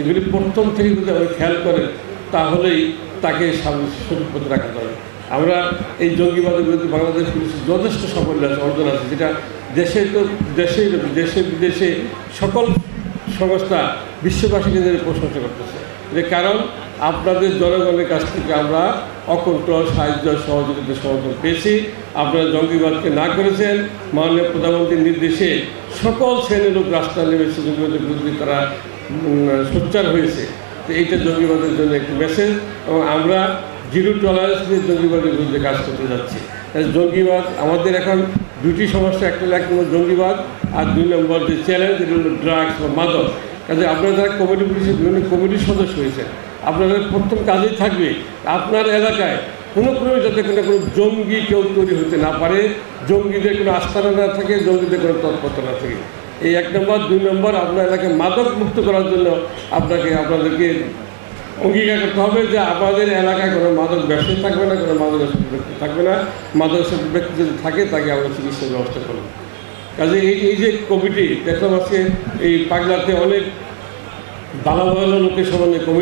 এগুলি প্রথম থেকে যদি আপনি খেয়াল করেন তাহলেই তাকে সঠিক পথে রাখা যাবে। আমরা এই জঙ্গিবাদের বিরুদ্ধে বাংলাদেশ পুলিশ যথেষ্ট সাফল্য আছে, অর্জন আছে, যেটা দেশে বিদেশে সকল সংস্থা বিশ্ববাসীকে প্রশংসা করতেছে। যে কারণ আপনাদের জনগণের কাছ থেকে আমরা অকন্ট্রোল সাহায্য সহযোগিতা সমর্থন পেয়েছি। আপনারা জঙ্গিবাদকে না করেছেন, মাননীয় প্রধানমন্ত্রীর নির্দেশে সকল শ্রেণীর লোক রাস্তায় নেমেছে, জঙ্গিবাদের বিরুদ্ধে তারা সোচ্চার হয়েছে। তো এইটা জঙ্গিবাদের জন্য একটি মেসেজ, এবং আমরা জিরো টলারেন্স দিয়ে জঙ্গিবাদের বিরুদ্ধে কাজ করতে যাচ্ছি। জঙ্গিবাদ আমাদের এখন দুটি সমস্যা, একটা হলো এক নম্বর জঙ্গিবাদ, আর 2 নম্বর যে চ্যালেঞ্জ এটা হলো ড্রাগস বা মাদক। কাজে আপনারা যারা কমিটি পুলিশের বিভিন্ন কমিটির সদস্য হয়েছেন, আপনাদের প্রথম কাজেই থাকবে আপনার এলাকায় কোনো যাতে কোনো জঙ্গি কেউ তৈরি হতে না পারে, জঙ্গিদের কোনো আস্থানা না থাকে, জঙ্গিদের কোনো তৎপরতা না থাকে। এই 1 নম্বর। 2 নম্বর, আপনার এলাকায় মাদক মুক্ত করার জন্য আপনাদেরকে অঙ্গীকার করতে হবে যে আমাদের এলাকায় কোনো মাদক ব্যবসায়ী থাকবে না, কোনো মাদক ব্যক্তি থাকবে না। মাদক ব্যক্তি যদি থাকে তাকে আমরা চিকিৎসার ব্যবস্থা করব। কাজে এই যে কমিটি দেখলাম আজকে এই পাগলাতে অনেক ভালো ভালো লোকের সমানে কমিটি